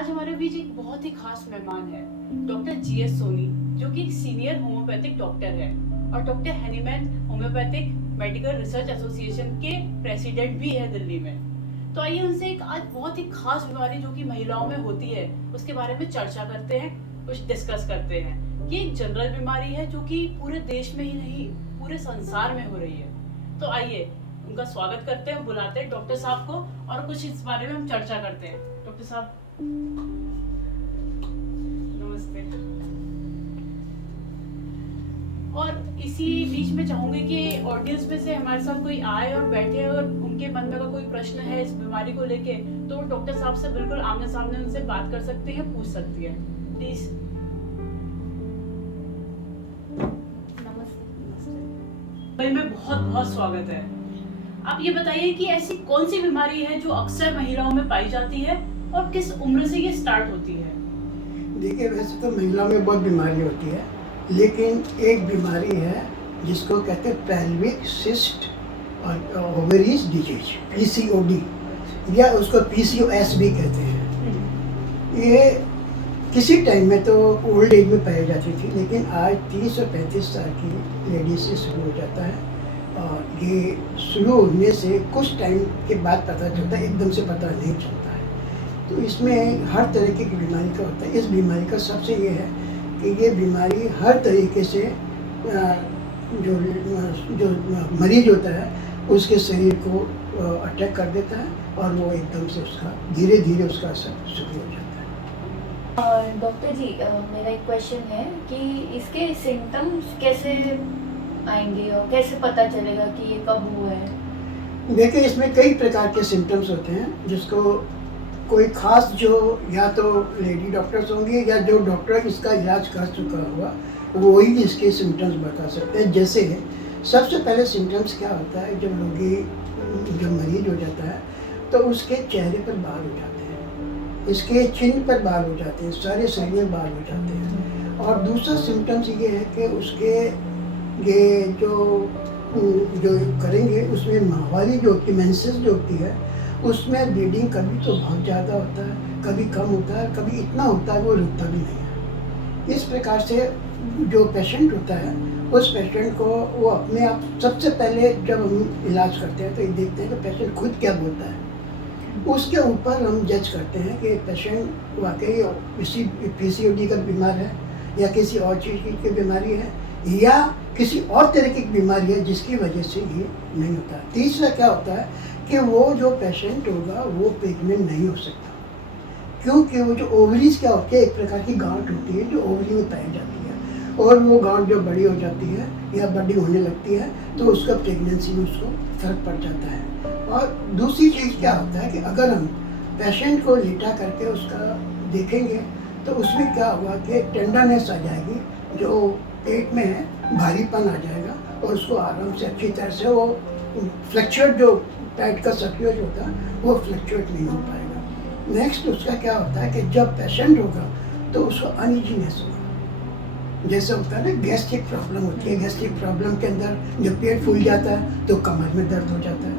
आज हमारे बीच एक बहुत ही खास मेहमान है, डॉक्टर जीएस सोनी, जो कि एक सीनियर होम्योपैथिक डॉक्टर है और doctor Hahnemann homeopathic medical research association के प्रेसिडेंट भी है दिल्ली में। तो आइए उनसे एक आज बहुत ही खास बीमारी जो कि महिलाओं में होती है उसके बारे में चर्चा करते हैं, कुछ डिस्कस करते हैं। ये एक जनरल बीमारी है जो कि पूरे देश में ही नहीं पूरे संसार में हो रही है। तो आइए उनका स्वागत करते हैं, बुलाते हैं डॉक्टर साहब को और कुछ इस बारे में हम चर्चा करते हैं। डॉक्टर साहब नमस्ते। और इसी बीच में चाहूंगी कि ऑडियंस में से हमारे साथ कोई आए और बैठे और उनके मन में अगर कोई प्रश्न है इस बीमारी को लेके तो डॉक्टर साहब से बिल्कुल आमने सामने उनसे बात कर सकती है, पूछ सकती है। प्लीज। नमस्ते में बहुत बहुत स्वागत है। आप ये बताइए कि ऐसी कौन सी बीमारी है जो अक्सर महिलाओं में पाई जाती है और किस उम्र से ये स्टार्ट होती है? देखिए, वैसे तो महिलाओं में बहुत बीमारी होती है, लेकिन एक बीमारी है जिसको कहते हैं पेल्विक सिस्ट और ओवरीज डिजीज, पीसीओडी, या उसको पीसीओएस भी कहते हैं। ये किसी टाइम में तो ओल्ड एज में पाई जाती थी, लेकिन आज 30 और 35 साल की लेडीज से शुरू हो जाता है। और ये शुरू होने से कुछ टाइम के बाद पता चलता है, एकदम से पता नहीं चलता है। तो इसमें हर तरीके की बीमारी का होता है। इस बीमारी का सबसे ये है कि ये बीमारी हर तरीके से जो मरीज होता है उसके शरीर को अटैक कर देता है और वो एकदम से उसका धीरे धीरे उसका असर शुरू हो जाता है। डॉक्टर जी, मेरा एक क्वेश्चन है कि इसके सिम्टम्स कैसे आएंगे और कैसे पता चलेगा कि ये कब हुआ है? देखिए, इसमें कई प्रकार के सिम्टम्स होते हैं जिसको कोई खास जो या तो लेडी डॉक्टर्स होंगे या जो डॉक्टर इसका इलाज कर चुका हुआ वो ही इसके सिम्टम्स बता सकते हैं। जैसे सबसे पहले सिम्टम्स क्या होता है, जब जब मरीज हो जाता है तो उसके चेहरे पर बाल हो जाते हैं, इसके चिन्ह पर बाल हो जाते हैं, सारे शरीर में बाल हो जाते हैं। और दूसरा सिम्टम्स ये है कि उसके ये जो करेंगे उसमें माहवारी जो होती है, मेंसेस जो होती है, उसमें ब्लीडिंग कभी तो बहुत ज़्यादा होता है, कभी कम होता है, कभी इतना होता है वो रुकता भी नहीं है। इस प्रकार से जो पेशेंट होता है उस पेशेंट को वो अपने आप सबसे पहले जब हम इलाज करते हैं तो ये देखते हैं कि पेशेंट खुद क्या बोलता है, उसके ऊपर हम जज करते हैं कि पेशेंट वाकई किसी पीसीओडी का बीमार है या किसी और चीज़ की बीमारी है या किसी और तरह की बीमारी है जिसकी वजह से ये नहीं होता। तीसरा क्या होता है कि वो जो पेशेंट होगा वो प्रेग्नेंट नहीं हो सकता, क्योंकि वो जो ओवरीज क्या होती है, एक प्रकार की गांठ होती है जो ओवरी में पाई जाती है, और वो गांठ जो बड़ी हो जाती है या बड़ी होने लगती है तो उसका प्रेगनेंसी में उसको फर्क पड़ जाता है। और दूसरी चीज़ क्या होता है कि अगर हम पेशेंट को लेटा करके उसका देखेंगे तो उसमें क्या होगा कि टेंडरनेस आ जाएगी, जो पेट में है भारीपन आ जाएगा और उसको आराम से अच्छी तरह से वो फ्लक्चुएट, जो पेट का सर्कुलेट होता है वो फ्लक्चुएट नहीं हो पाएगा। नेक्स्ट उसका क्या होता है कि जब पेशेंट होगा तो उसको अनइजीनेस होगा, जैसे होता है ना गैस्ट्रिक प्रॉब्लम होती है, गैस्ट्रिक प्रॉब्लम के अंदर जब पेट फूल जाता है तो कमर में दर्द हो जाता है,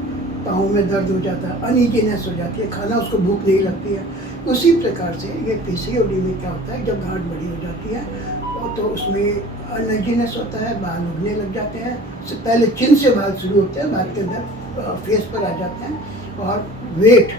पाँव में दर्द हो जाता है, अनइजीनेस हो जाती है, खाना उसको भूख नहीं लगती है। उसी प्रकार से ये पीसीओडी में क्या होता है, जब गांठ बड़ी हो जाती है तो उसमें अनइजीनेस होता है, बाल उगने लग जाते हैं। पहले चिन से बाल शुरू होते हैं, बाल के अंदर फेस पर आ जाते हैं। और वेट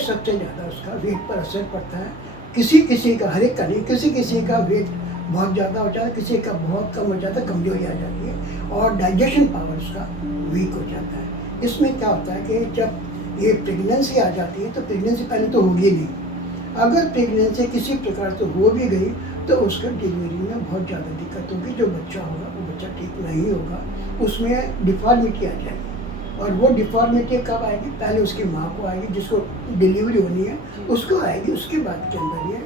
सबसे ज़्यादा उसका वेट पर असर पड़ता है। किसी का, हर एक का नहीं, किसी का वेट बहुत ज़्यादा हो जाता है, किसी का बहुत कम हो जाता है, कमजोरी आ जाती है और डाइजेशन पावर उसका वीक हो जाता है। इसमें क्या होता है कि जब ये प्रेगनेंसी आ जाती है तो प्रेगनेंसी पहले तो होगी नहीं, अगर प्रेगनेंसी किसी प्रकार से हो भी गई तो उसका डिलीवरी में बहुत ज़्यादा दिक्कत होगी, जो बच्चा होगा वो बच्चा ठीक नहीं होगा, उसमें डिफॉर्मिटी आ जाएगी। और वो डिफॉर्मिटी कब आएगी, पहले उसकी माँ को आएगी जिसको डिलीवरी होनी है, उसको आएगी, उसके बाद के अंदर ये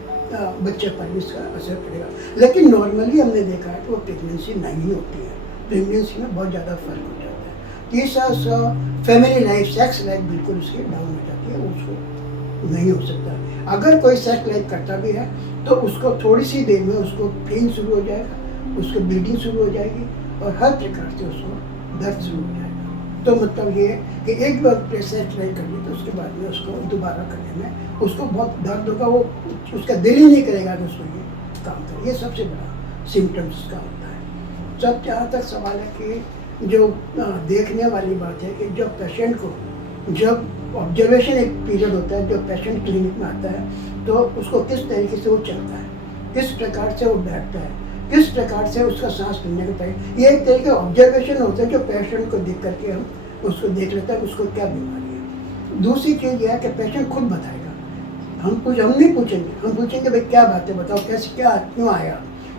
बच्चे पर भी इसका असर पड़ेगा। लेकिन नॉर्मली हमने देखा है कि वो प्रेगनेंसी नहीं होती है, प्रेगनेंसी में बहुत ज़्यादा फर्क हो जाता है। तीसरा फैमिली लाइफ, सेक्स लाइफ बिल्कुल उसकी डाउन हो जाती है, उसको नहीं हो सकता। अगर कोई सेक्स लाइफ करता भी है तो उसको थोड़ी सी देर में उसको पेन शुरू हो जाएगा, उसको ब्लीडिंग शुरू हो जाएगी और हर प्रकार से उसको दर्द शुरू हो जाएगा। तो मतलब ये है कि एक बार प्रेशर ट्राई कर ली तो उसके बाद में उसको दोबारा करने में उसको बहुत दर्द होगा, वो उसका दिल ही नहीं करेगा कि उसको ये काम करे। ये सबसे बड़ा सिम्टम्स का होता है। जब जहाँ तक सवाल है कि जो देखने वाली बात है कि जब पेशेंट को, जब ऑब्जर्वेशन एक पीरियड होता है, जब पेशेंट क्लिनिक में आता है तो उसको किस तरीके से वो चलता है, किस प्रकार से वो बैठता है, किस प्रकार से उसका सांस लेने का तरीका, ये एक तरीके का ऑब्जर्वेशन होता है जो पेशेंट को देख करके हम उसको देख लेते हैं उसको क्या बीमारी है। दूसरी चीज़ यह है कि पेशेंट खुद बताएगा, हम नहीं पूछेंगे, हम पूछेंगे भाई क्या बात है बताओ, कैसे क्या क्यों आया,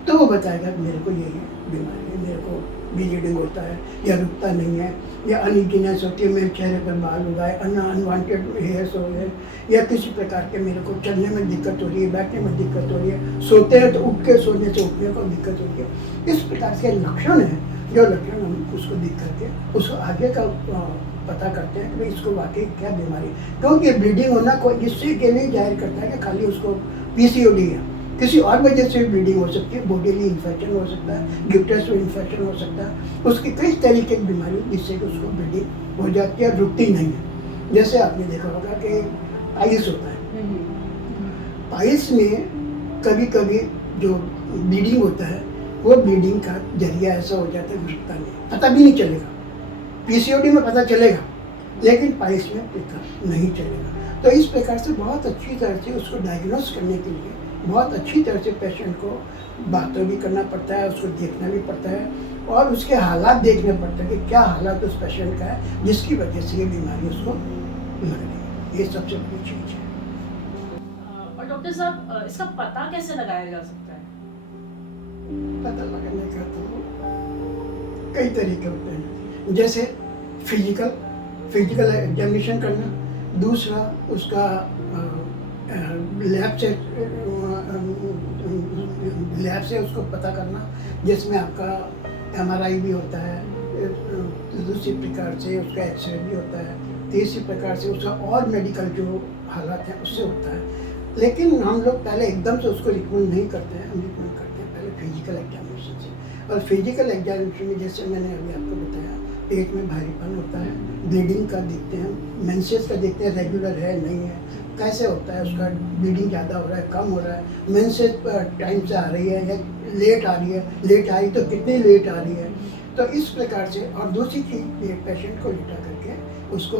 तो वो बताएगा कि मेरे को ये बीमारी है, मेरे को ब्लीडिंग होता है या रुकता नहीं है, या अनइजीनेस होती है, मेरे चेहरे पर बाल उगाए, अनवांटेड हेयर्स हो गए, या किसी प्रकार के मेरे को चलने में दिक्कत हो रही है, बैठने में दिक्कत हो रही है, सोते हैं तो उठ के सोने से उठने को दिक्कत हो रही है। इस प्रकार के लक्षण हैं जो लक्षण हम उसको दिख करके उसको आगे का पता करते हैं कि भाई इसको वाकई क्या बीमारी है। क्योंकि ब्लीडिंग होना कोई इससे ये नहीं जाहिर करता है कि खाली उसको पीसीओडी है, किसी और वजह से ब्लीडिंग हो सकती है, बॉडीली इन्फेक्शन हो सकता है, यूट्रस में इन्फेक्शन हो सकता है, उसकी कई तरीके की बीमारी जिससे कि उसको ब्लीडिंग हो जाती है, रुकती नहीं है। जैसे आपने देखा होगा कि पाइल्स होता है, पाइल्स में कभी कभी जो ब्लीडिंग होता है वो ब्लीडिंग का जरिया ऐसा हो जाता है रुकता नहीं, पता भी नहीं चलेगा। पीसीओडी में पता चलेगा लेकिन पाइल्स में पता नहीं चलेगा। तो इस प्रकार से बहुत अच्छी तरह से उसको डायग्नोस करने के लिए बहुत अच्छी तरह से पेशेंट को बातें भी करना पड़ता है, उसको देखना भी पड़ता है और उसके हालात देखने पड़ते हैं कि क्या हालात उस पेशेंट का है जिसकी वजह से ये बीमारी उसको लग रही है। ये सबसे बड़ी चीज़ है। और डॉक्टर साहब इसका पता कैसे लगाया जा सकता है? पता लगाने का तो कई तरीके होते हैं, जैसे फिजिकल एग्जामिनेशन करना, दूसरा उसका लैब से उसको पता करना जिसमें आपका MRI भी होता है, दूसरी प्रकार से उसका एक्सरे भी होता है, तीसरी प्रकार से उसका और मेडिकल जो हालात हैं उससे होता है। लेकिन हम लोग पहले एकदम से उसको रिकमेंड नहीं करते हैं, हम रिकमेंड करते हैं पहले फिजिकल एग्जामिनेशन से। और फिजिकल एग्जामिनेशन में जैसे मैंने अभी आपको बताया, पेट में भारीपन होता है, ब्लीडिंग का देखते हैं, मेंसेस का देखते हैं रेगुलर है नहीं है, कैसे होता है उसका, ब्लीडिंग ज़्यादा हो रहा है कम हो रहा है, मेंसेस टाइम से आ रही है या लेट आ रही है, लेट आई तो कितनी लेट आ रही है। तो इस प्रकार से। और दूसरी चीज़ ये पेशेंट को लिटा करके उसको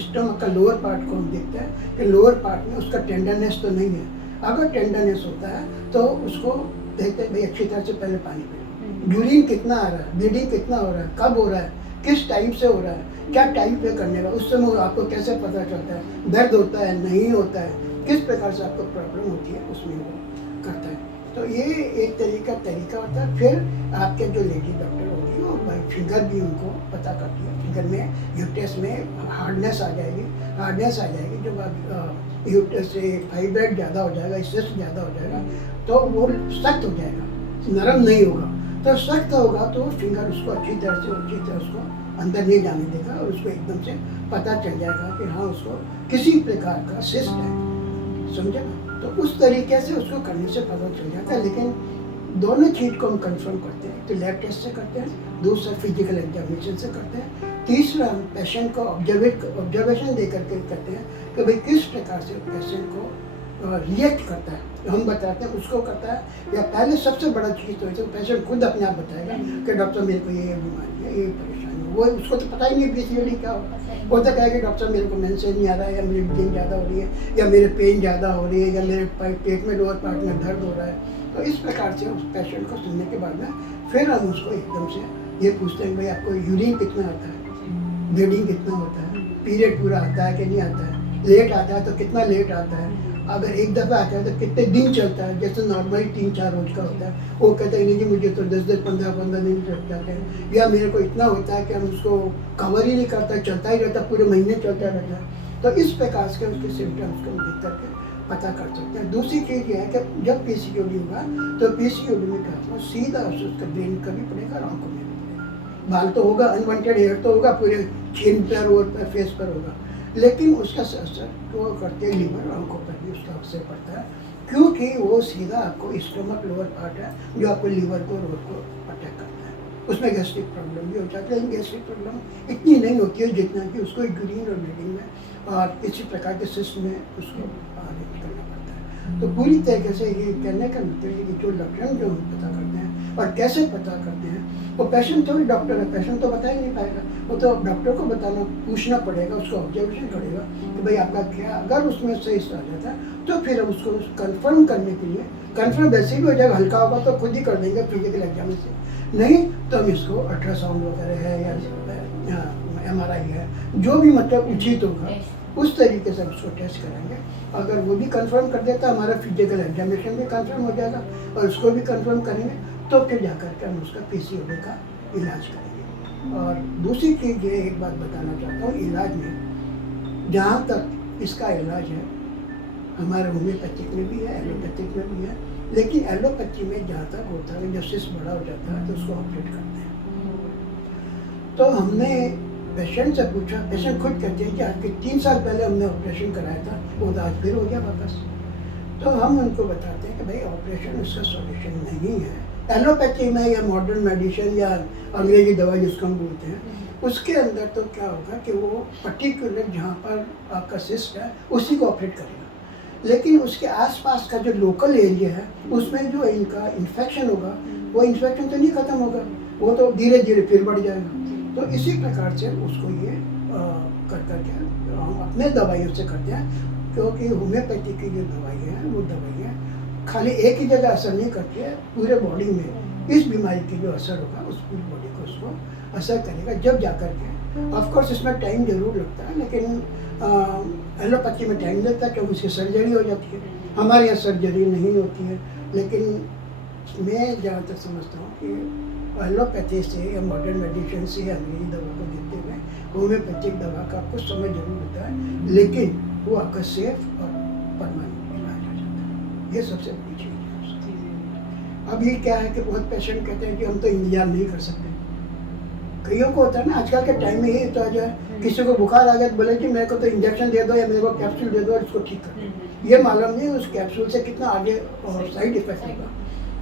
स्टमक का लोअर पार्ट को हम देखते हैं कि लोअर पार्ट में उसका टेंडरनेस तो नहीं है। अगर टेंडरनेस होता है तो उसको देखते हैं भाई अच्छी तरह से पहले पानी पिए, यूरिन कितना आ रहा है, ब्लीडिंग कितना हो रहा है, कब हो रहा है, किस टाइम से हो रहा है, क्या टाइम पे करने का, उस समय आपको कैसे पता चलता है, दर्द होता है नहीं होता है, किस प्रकार से आपको प्रॉब्लम होती है उसमें वो करता है। तो ये एक तरीका होता है। फिर आपके जो लेडी डॉक्टर होगी वो फिंगर भी उनको पता करती है, फिंगर में यूट्रस में हार्डनेस आ जाएगी, जब आप यूट्रस से फाइब्राइड ज़्यादा हो जाएगा, सिस्ट ज़्यादा हो जाएगा तो वो सख्त हो जाएगा, नरम नहीं होगा। तो सख्त होगा तो फिंगर उसको अच्छी तरह उसको अंदर नहीं जाने देगा और उसको एकदम से पता चल जाएगा कि हाँ उसको किसी प्रकार का सिस्ट है, समझे ना। तो उस तरीके से उसको करने से पता चल जाता है। लेकिन दोनों चीज़ को हम कंफर्म करते हैं, तो लैब टेस्ट से करते हैं, दूसरा फिजिकल एग्जामिनेशन से करते हैं, तीसरा हम पेशेंट को ऑब्जर्वेशन दे करके करते हैं कि भाई किस प्रकार से पेशेंट को रिएक्ट करता है, हम बताते हैं उसको करता है। या पहले सबसे बड़ा चीज़ तो है पेशेंट खुद अपने आप बताएगा कि डॉक्टर मेरे को ये बीमारी है, ये परेशानी है। वो उसको तो पता ही नहीं पीसीओडी क्या होगा, वो तो कहेगा डॉक्टर मेरे को मेंसेस नहीं आ रहा है, या मेरी ब्लीडिंग ज़्यादा हो रही है, या मेरे पेन ज़्यादा हो रही है, या मेरे पेट में लोअर पार्ट में दर्द हो रहा है। तो इस प्रकार से उस पेशेंट को सुनने के बाद में फिर हम उसको एकदम से ये पूछते हैं भाई आपको यूरिन कितना आता है, ब्लीडिंग कितना होता है, पीरियड पूरा आता है कि नहीं आता है, लेट आता है तो कितना लेट आता है, अगर एक दफ़ा आता है तो कितने दिन चलता है, जैसे नॉर्मली 3-4 रोज का होता है, वो कहते हैं नहीं जी मुझे तो 10-10 15-15 दिन चल जाते हैं, या मेरे को इतना होता है कि हम उसको कवर ही नहीं करता, चलता ही रहता, पूरे महीने चलता रहता है। तो इस प्रकार से उसके सिम्टम्स को देख करके पता कर सकते हैं। दूसरी चीज़ ये है कि जब पीसीओडी होगा तो पीसीओडी में क्या होगा, सीधा उसका ब्रेन का भी पड़ेगा और आंखों में भी पड़ेगा। बाल तो होगा, अनवांटेड हेयर तो होगा, पूरे चिन पर और फेस पर होगा, लेकिन उसका असर वो करते हैं लीवर, आंखों पर भी उसका असर पड़ता है, क्योंकि वो सीधा आपको स्टमक लोअर पार्ट है जो आपको लीवर को रोड को अटैक करता है। उसमें गैस्ट्रिक प्रॉब्लम भी हो जाती है, लेकिन गैस्ट्रिक प्रॉब्लम इतनी नहीं होती है जितना कि उसको यूरिन और ब्लीडिंग में और किसी प्रकार के सिस्ट में उसको अरेंज करना पड़ता है। तो पूरी तरीके से ये कहने का मतलब है कि जो लक्षण जो हम पता करते हैं और कैसे पता करते हैं, वो पेशेंट थोड़ी डॉक्टर है, पेशेंट तो बता ही नहीं पाएगा, वो तो डॉक्टर को बताना पूछना पड़ेगा, उसको ऑब्जर्वेशन करेगा कि भाई आपका क्या, अगर उसमें सही आ जाता है तो फिर हम उसको कंफर्म करने के लिए, कंफर्म वैसे भी हो जाएगा, हल्का होगा तो खुद ही कर देंगे फिजिकल एग्जाम से, नहीं तो हम इसको अल्ट्रासाउंड वगैरह है या MRI है, जो भी मतलब उचित होगा उस तरीके से हम उसको टेस्ट कराएंगे। अगर वो भी कंफर्म कर देता है, हमारा फिजिकल एग्जामिनेशन भी कंफर्म हो जाएगा और उसको भी कंफर्म करेंगे, तो फिर जाकर के हम उसका PCOD का इलाज करेंगे। और दूसरी चीज़ ये एक बात बताना चाहता हूँ, इलाज में जहाँ तक इसका इलाज है हमारे होम्योपैथिक में भी है, एलोपैथिक में भी है, लेकिन एलोपैथी में जहाँ तक होता है जब सिस्ट बड़ा हो जाता है तो उसको ऑपरेट करते हैं। तो हमने पेशेंट से पूछा, पेशेंट खुद कहते हैं कि आपके 3 साल पहले हमने ऑपरेशन कराया था, वो तो आज फिर हो गया वापस। तो हम उनको बताते हैं कि भाई ऑपरेशन उसका सॉल्यूशन नहीं है। एलोपैथी में या मॉडर्न मेडिसिन या अंग्रेजी दवाई जिसको हम बोलते हैं, उसके अंदर तो क्या होगा कि वो पर्टिकुलर जहाँ पर आपका सिस्ट है उसी को ऑपरेट करेगा, लेकिन उसके आसपास का जो लोकल एरिया है उसमें जो इनका इन्फेक्शन होगा वो इन्फेक्शन तो नहीं खत्म होगा, वो तो धीरे धीरे फिर बढ़ जाएगा। तो इसी प्रकार से उसको ये कर करके हम अपने दवाइयों से करते हैं, क्योंकि होम्योपैथी की जो दवाई है वो दवाइयाँ खाली एक ही जगह असर नहीं करती है, पूरे बॉडी में इस बीमारी की जो असर होगा उस पूरी बॉडी को उसको असर करेगा जब जाकर के। ऑफकोर्स इसमें टाइम जरूर लगता है, लेकिन एलोपैथी में टाइम लगता है क्योंकि उसकी सर्जरी हो जाती है, हमारे यहाँ सर्जरी नहीं होती है। लेकिन मैं जहाँ तक समझता हूँ कि एलोपैथी से या मॉडर्न मेडिसिन से या अंग्रेजी दवा को देते हुए होम्योपैथिक दवा का कुछ समय जरूर होता है, लेकिन वो आपका सेफ और परमानेंट इलाज हो जाता है। ये सबसे बड़ी चीज़ है। अब ये क्या है कि बहुत पेशेंट कहते हैं कि हम तो इंतजार नहीं कर सकते। कईयों को होता है ना, आजकल के टाइम में ही तो आ जाए, किसी को बुखार आ गया तो बोले कि मेरे को तो इंजेक्शन दे दो या मेरे को कैप्सूल दे दो और इसको ठीक कर दो। ये मालूम नहीं उस कैप्सूल से कितना आगे और साइड इफेक्ट होगा।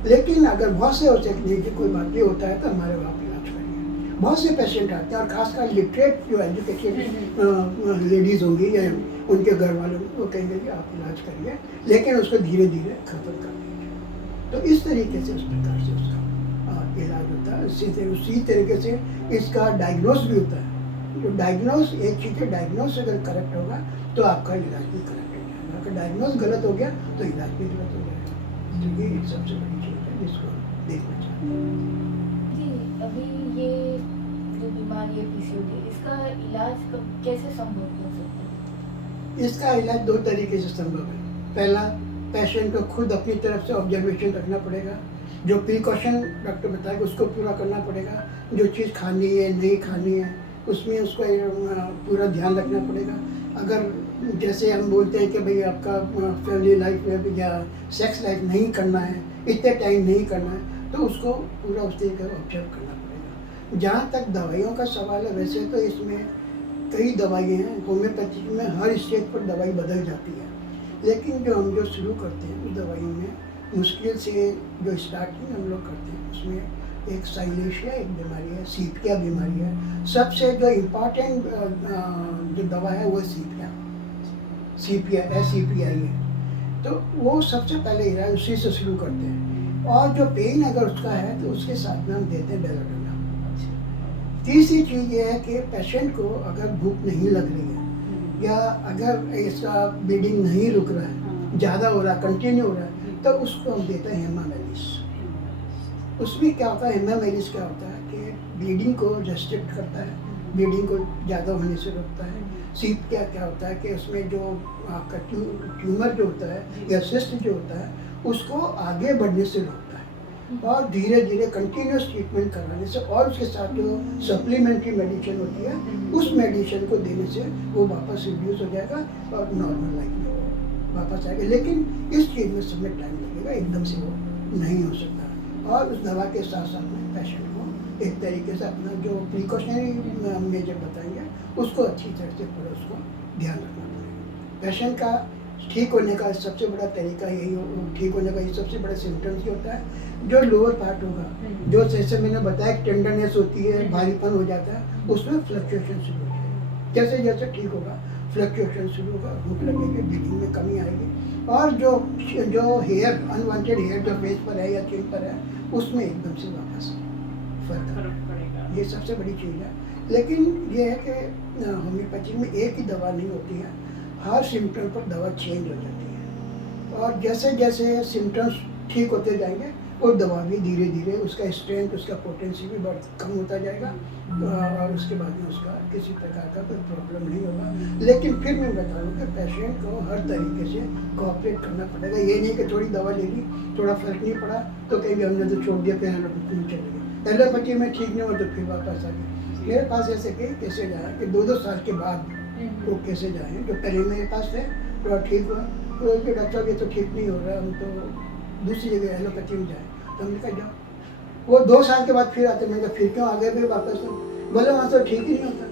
लेकिन अगर बहुत से होते हैं कि कोई बात ये होता है तो हमारे वहाँ इलाज करिए। बहुत से पेशेंट आते हैं और खासकर लिटरेट जो एजुकेटेड लेडीज़ होंगी या उनके घर वालों वो कहेंगे कि आप इलाज करिए, लेकिन उसको धीरे धीरे खत्म कर दीजिए। तो इस तरीके से उस प्रकार से उसका इलाज होता है। उसी तरीके से इसका डायग्नोस भी होता है। जो डायग्नोस एक चीज़ है, डायग्नोस अगर करेक्ट होगा तो आपका इलाज भी करेक्ट हो जाएगा, अगर डायग्नोस गलत हो गया तो इलाज भी गलत हो जाएगा। तो ये एक सबसे बड़ी चीज़ है जिसको देखना चाहते हैं। जी, अभी ये जो बीमारी है PCOD, इसका इलाज कैसे संभव हो सकता है? इसका इलाज 2 तरीके से संभव है। पहला, पेशेंट को खुद अपनी तरफ से ऑब्जर्वेशन रखना पड़ेगा, जो प्रिकॉशन डॉक्टर बताएगा उसको पूरा करना पड़ेगा, जो चीज़ खानी है नहीं खानी है उसमें उसको पूरा ध्यान रखना पड़ेगा। अगर जैसे हम बोलते हैं कि भाई आपका फैमिली लाइफ में या सेक्स लाइफ नहीं करना है, इतने टाइम नहीं करना है, तो उसको पूरा उस तरीके का ऑब्जर्व करना पड़ेगा। जहाँ तक दवाइयों का सवाल है, वैसे तो इसमें कई दवाइयाँ हैं, होम्योपैथी में हर स्टेज पर दवाई बदल जाती है, लेकिन जो हम शुरू करते हैं उस दवाइयों में मुश्किल से जो स्टार्टिंग हम लोग करते हैं उसमें एक साइलेशिया एक बीमारी है, सीपिया बीमारी है। सबसे जो इम्पोर्टेंट जो दवा है वो सीपिया SEPI है। तो वो सबसे पहले इलाज उसी से शुरू करते हैं, और जो पेन अगर उसका है तो उसके साथ में हम देते हैं बेलाडोना। तीसरी चीज़ ये है कि पेशेंट को अगर भूख नहीं लग रही है या अगर इसका ब्लीडिंग नहीं रुक रहा है, ज़्यादा हो रहा है, कंटिन्यू हो रहा है, तो उसको हम देते हैं हेमामेलिस। उसमें क्या होता है, हेमामेलिस क्या होता है कि ब्लीडिंग को रेस्ट्रिक्ट करता है, ब्लीडिंग को ज़्यादा होने से रोकता है। सीपिया क्या होता है कि उसमें जो आपका ट्यूमर जो होता है या सिस्ट जो होता है उसको आगे बढ़ने से रोकता है, और धीरे धीरे कंटिन्यूस ट्रीटमेंट कराने से और उसके साथ जो सप्लीमेंट्री मेडिसिन होती है उस मेडिसिन को देने से वो वापस रिड्यूस हो जाएगा और नॉर्मल लाइफ में वो वापस आएगा। लेकिन इस चीज़ में समय टाइम लगेगा, एकदम से वो नहीं हो सकता। और उस दवा के साथ साथ में पेशेंट को एक तरीके से अपना जो प्रिकॉशनरी मेजर बताएंगे उसको अच्छी तरह से पूरा उसको ध्यान रखना पड़ेगा। पेशेंट का ठीक होने का सबसे बड़ा तरीका यही ठीक होने का ये सबसे बड़ा सिम्टम्स ये होता है जो लोअर पार्ट होगा, जो जैसे मैंने बताया टेंडरनेस होती है, भारीपन हो जाता है, उसमें फ्लक्चुएशन शुरू हो जाएगी। जैसे जैसे ठीक होगा फ्लक्चुएशन शुरू होगा, भूख लगेगी, ब्लीडिंग में कमी आएगी, और जो हेयर अनवांटेड हेयर जो फेस पर है या चिन पर है उसमें एकदम से वापस फर्क पड़ेगा। ये सबसे बड़ी चीज़ है। लेकिन ये है कि होम्योपैथी में एक ही दवा नहीं होती है, हर सिम्टम पर दवा चेंज हो जाती है, और जैसे जैसे सिम्टम्स ठीक होते जाएंगे वो दवा भी धीरे धीरे उसका स्ट्रेंथ, उसका पोटेंसी भी बहुत कम होता जाएगा, और उसके बाद में उसका किसी प्रकार का कोई प्रॉब्लम नहीं होगा। लेकिन फिर मैं बताऊँ कि पेशेंट को हर तरीके से कोऑपरेट करना पड़ेगा। ये नहीं कि थोड़ी दवा ले ली, थोड़ा फर्क नहीं पड़ा तो कहीं भी हमने तो छोड़ दिया, फिर एलोपैथी में चले गए, एलोपैथी में ठीक नहीं हुआ तो फिर वापस आ गए। मेरे पास ऐसे कई केसेज आए कि 2-2 साल के बाद वो केसेज आए जो पहले मेरे पास थे, थोड़ा ठीक हुआ तो डॉक्टर साहब ये तो ठीक नहीं हो रहा, हम तो दूसरी जगह एलोपैथी में जाए, तो हमने कहा जाओ। वो 2 साल के बाद फिर आते, मैंने कहा फिर क्यों आ गए फिर वापस? बोले वहाँ से ठीक ही नहीं होता,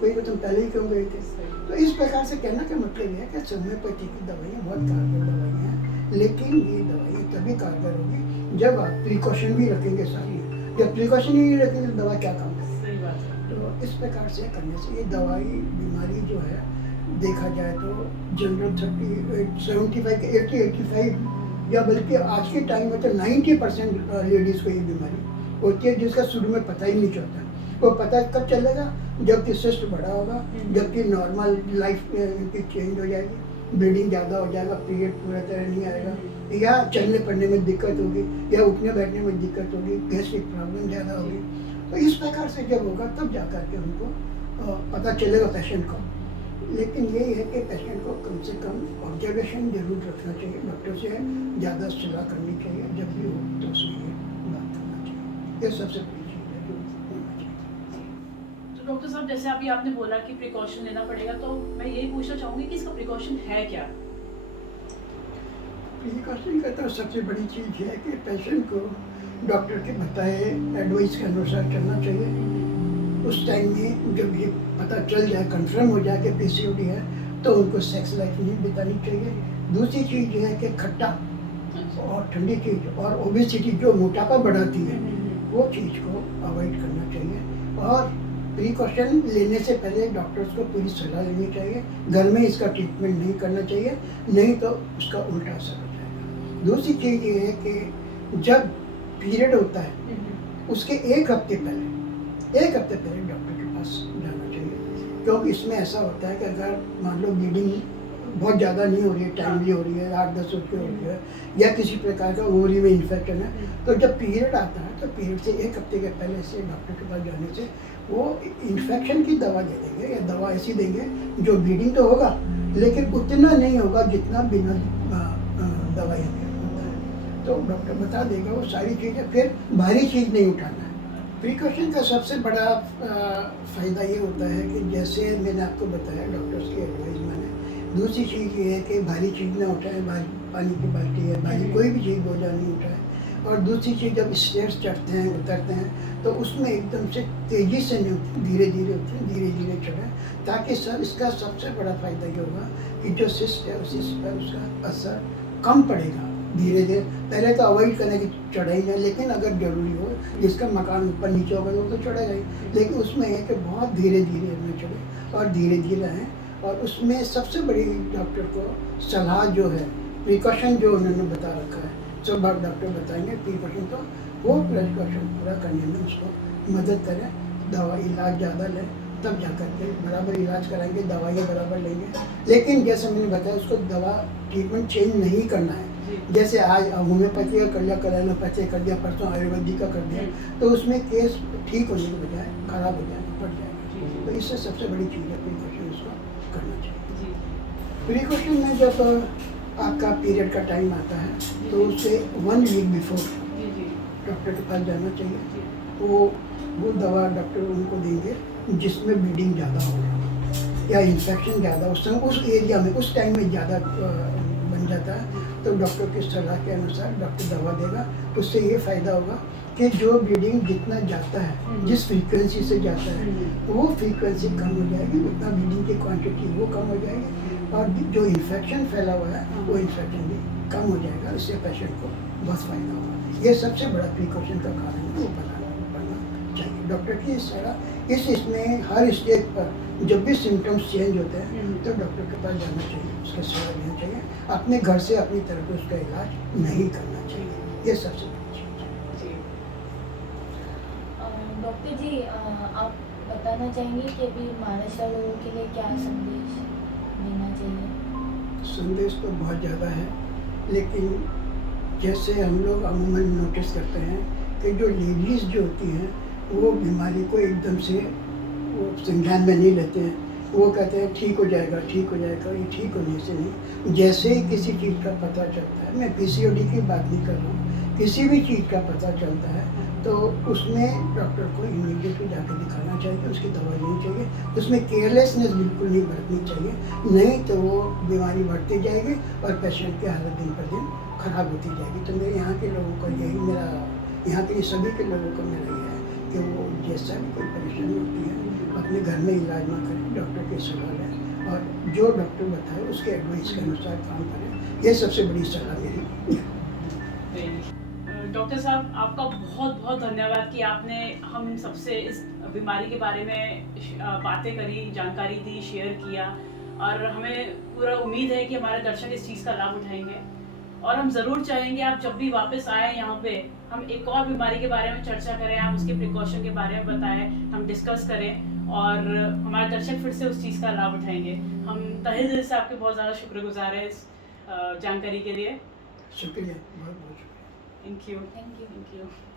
कोई तो तुम पहले ही क्यों गए थे? तो इस प्रकार से कहना का मतलब ये है कि होम्योपैथी की दवाइयाँ बहुत कारगर दवाइयाँ हैं, लेकिन ये दवाइयाँ तभी कारगर होगी जब आप प्रिकॉशन भी रखेंगे सारी। जब प्रिकॉशन ही नहीं रखेंगे तो दवा क्या काम करेगी? तो इस प्रकार से करने से ये दवाई बीमारी जो है देखा जाए तो जनरल 75 80-85 या बल्कि आज के टाइम में तो 90% लेडीज़ को ये बीमारी होती है, जिसका शुरू में पता ही नहीं चलता। वो पता कब चलेगा? जबकि सिस्ट बड़ा होगा, जबकि नॉर्मल लाइफ इनकी चेंज हो जाएगी, ब्लीडिंग ज़्यादा हो जाएगा, पीरियड पूरा तरह नहीं आएगा, या चलने फिरने में दिक्कत होगी, या उठने बैठने में दिक्कत होगी, गैस्ट्रिक प्रॉब्लम ज़्यादा होगी। तो इस प्रकार से जब होगा तब जा कर के उनको पता चलेगा पेशेंट को। लेकिन यही है कि पेशेंट को कम से कम ऑब्जर्वेशन जरूर रखना चाहिए, डॉक्टर से ज़्यादा सलाह करनी चाहिए, जब भी हो तो उससे बात करना चाहिए। ये सबसे बड़ी चीज़ है जो होना चाहिए। तो डॉक्टर साहब जैसे अभी आपने बोला कि प्रिकॉशन लेना पड़ेगा, तो मैं यही पूछना चाहूँगी कि इसका प्रिकॉशन है क्या? प्रिकॉशन का तो सबसे बड़ी चीज़ है कि पेशेंट को डॉक्टर के बताए एडवाइस के अनुसार चलना चाहिए। उस टाइम में जब ये पता चल जाए, कंफर्म हो जाए कि पीसीओडी है, तो उनको सेक्स लाइफ नहीं बितानी चाहिए। दूसरी चीज़ ये है कि खट्टा और ठंडी चीज़ और ओबेसिटी जो मोटापा बढ़ाती है वो चीज़ को अवॉइड करना चाहिए। और प्रिकॉशन लेने से पहले डॉक्टर्स को पूरी सलाह लेनी चाहिए। घर में इसका ट्रीटमेंट नहीं करना चाहिए, नहीं तो उसका उल्टा असर हो जाएगा। दूसरी चीज़ ये है कि जब पीरियड होता है उसके एक हफ्ते पहले डॉक्टर के पास जाना चाहिए, क्योंकि इसमें ऐसा होता है कि अगर मान लो ब्लीडिंग बहुत ज़्यादा नहीं हो रही है, टाइमली हो रही है, 8-10 रोज की हो रही है, या किसी प्रकार का ओवरी में इन्फेक्शन है, तो जब पीरियड आता है तो पीरियड से एक हफ्ते के पहले से डॉक्टर के पास जाने से वो इन्फेक्शन की दवा दे देंगे, या दवा ऐसी देंगे जो ब्लीडिंग तो होगा लेकिन उतना नहीं होगा जितना बिना दवाई के होता है। तो डॉक्टर बता देगा वो सारी चीज़ें, फिर भारी चीज़ नहीं उठाना है। प्रिकॉशन का सबसे बड़ा फ़ायदा ये होता है कि जैसे मैंने आपको बताया डॉक्टर्स की एडवाइस मैंने, दूसरी चीज़ ये है कि भारी चीज़ ना उठाएं, पानी की बाल्टी है, भारी कोई भी चीज़ बोझा नहीं उठाएं। और दूसरी चीज़ जब स्टेयर्स चढ़ते हैं उतरते हैं तो उसमें एकदम से तेज़ी से नहीं उठते, धीरे धीरे चढ़ें, ताकि सर इसका सबसे बड़ा फ़ायदा ये होगा कि जो सिस्ट है उस सिस्ट पर उसका असर कम पड़ेगा धीरे धीरे। पहले तो अवॉइड करने की चढ़ाई है, लेकिन अगर ज़रूरी हो, जिसका मकान ऊपर नीचे होगा वो तो चढ़ेगा ही, लेकिन उसमें है कि बहुत धीरे धीरे हमें चढ़े और धीरे धीरे आएँ। और उसमें सबसे बड़ी डॉक्टर को सलाह जो है, प्रिकॉशन जो उन्होंने बता रखा है, सब बार डॉक्टर बताएंगे प्रिकॉशन, तो वो प्रिकॉशन पूरा करने में उसको मदद करें। दवा इलाज ज़्यादा लें, तब जा कर के बराबर इलाज कराएंगे, दवाइयाँ बराबर लेंगे। लेकिन जैसे मैंने बताया उसको दवा ट्रीटमेंट चेंज नहीं करना है। जैसे आज होम्योपैथी का कर लिया, कल एलोपैथी कर दिया, परसों आयुर्वेदिक का कर दिया, तो उसमें केस ठीक होने के बजाय खराब हो जाएगा, बढ़ जाएगा। तो इससे सबसे बड़ी चीज़ है प्रिकॉशन, उसको करना चाहिए। प्रिकॉशन में जब आपका पीरियड का टाइम आता है तो उससे 1 वीक बिफोर डॉक्टर के पास जाना चाहिए। वो दवा डॉक्टर उनको देंगे जिसमें ब्लीडिंग ज़्यादा हो रहा है या इन्फेक्शन ज़्यादा उस एरिया में उस टाइम में ज़्यादा बन जाता है, तो डॉक्टर की सलाह के अनुसार डॉक्टर दवा देगा। उससे ये फ़ायदा होगा कि जो ब्लीडिंग जितना जाता है, जिस फ्रीक्वेंसी से जाता है, वो फ्रीक्वेंसी कम हो जाएगी, उतना ब्लीडिंग की क्वांटिटी वो कम हो जाएगी, और जो इन्फेक्शन फैला हुआ है वो इन्फेक्शन भी कम हो जाएगा, इससे पेशेंट को बहुत फायदा होगा। ये सबसे बड़ा प्रिकॉशन का कारण है, वो बनाना चाहिए। डॉक्टर की सलाह इसमें हर स्टेज पर जब भी सिम्टम्स चेंज होते हैं तो डॉक्टर के पास जाना चाहिए, उसका सलाह लेना चाहिए। अपने घर से अपनी तरफ से उसका इलाज नहीं करना चाहिए, ये सबसे बड़ी चीज़ है। जी। डॉक्टर जी, आप बताना चाहेंगे कि अभी महाराष्ट्र लोगों के लिए क्या संदेश देना चाहिए? संदेश तो बहुत ध्यादा है, लेकिन जैसे हम लोग अमूमन नोटिस करते हैं कि जो लेडीज़ जो होती हैं वो बीमारी को एकदम से वो संज्ञान में नहीं लेते हैं। वो कहते हैं ठीक हो जाएगा, ठीक हो जाएगा। ये ठीक होने से नहीं, जैसे ही किसी चीज़ का पता चलता है, मैं पीसीओडी की बात नहीं कर रहा हूँ, किसी भी चीज़ का पता चलता है तो उसमें डॉक्टर को इमीडिएटली जाकर दिखाना चाहिए, उसकी दवा लेनी चाहिए। उसमें केयरलेसनेस बिल्कुल नहीं बरतनी चाहिए, नहीं तो वो बीमारी बढ़ती जाएगी और पेशेंट की हालत दिन पर दिन खराब होती जाएगी। तो मेरे यहाँ के लोगों को यही, मेरा यहाँ के सभी के लोगों को मेरा यह है कि वो जैसा भी कोई परेशानी होती है अपने घर में इलाज ना करें, डॉक्टर की सलाह लें और जो डॉक्टर बताए उसके एडवाइस के अनुसार काम करें। ये सबसे बड़ी सलाह मेरी। डॉक्टर साहब, आपका बहुत बहुत धन्यवाद कि आपने हम सबसे इस बीमारी के बारे में बातें करी, जानकारी दी, शेयर किया और हमें पूरा उम्मीद है कि हमारे दर्शक इस चीज़ का लाभ उठाएंगे। और हम ज़रूर चाहेंगे आप जब भी वापस आए यहाँ पे, हम एक और बीमारी के बारे में चर्चा करें, आप उसके प्रिकॉशन के बारे में बताएं, हम डिस्कस करें और हमारे दर्शक फिर से उस चीज़ का लाभ उठाएंगे। हम तहे दिल से आपके बहुत ज़्यादा शुक्रगुजार हैं इस जानकारी के लिए। शुक्रिया, बहुत बहुत शुक्रिया। Thank you. Thank you. Thank you.